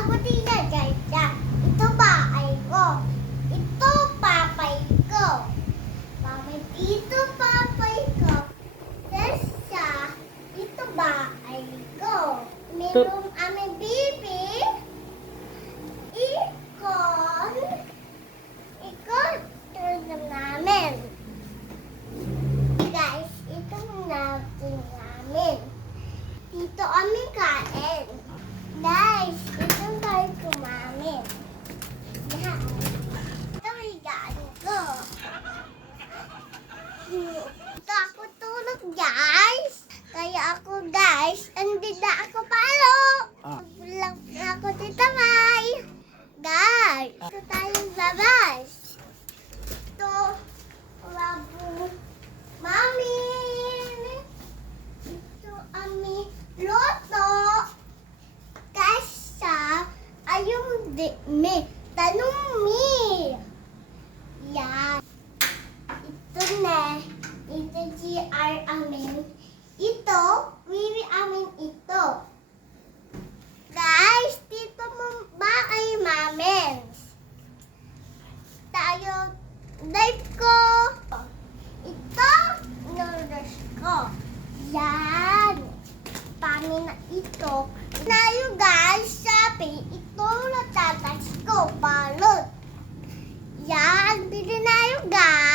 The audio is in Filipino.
Ako tita Jaja. Ito bahay ko. Ito papay ko. Papay dito papay ko. Tapos siya, ito bahay ko. Meron aming bibi. Ikon. Ikon. Tulad namin. Guys, ito natin namin. Dito kami kain. Guys, ito tayo kumain. Yan. Ito may gaano ko. Ito ako tulog, guys. Kaya ako, guys, hindi na ako palo. Lang ako dito, May. Guys, ito tayong labas. Ito, labo. Mami. Ito ami loto. Kasa ayong di me. Tanong mi. Yan. Ito na. Ito GR amin. Ito, wiwi amin ito. Guys, dito mo ba kay mamin? Tayo, live ko. Ito, noodles ko. Yan. Pani na ito. Tayo guys, sabi, ito natatas ko, balot. Yan, bili na yun guys.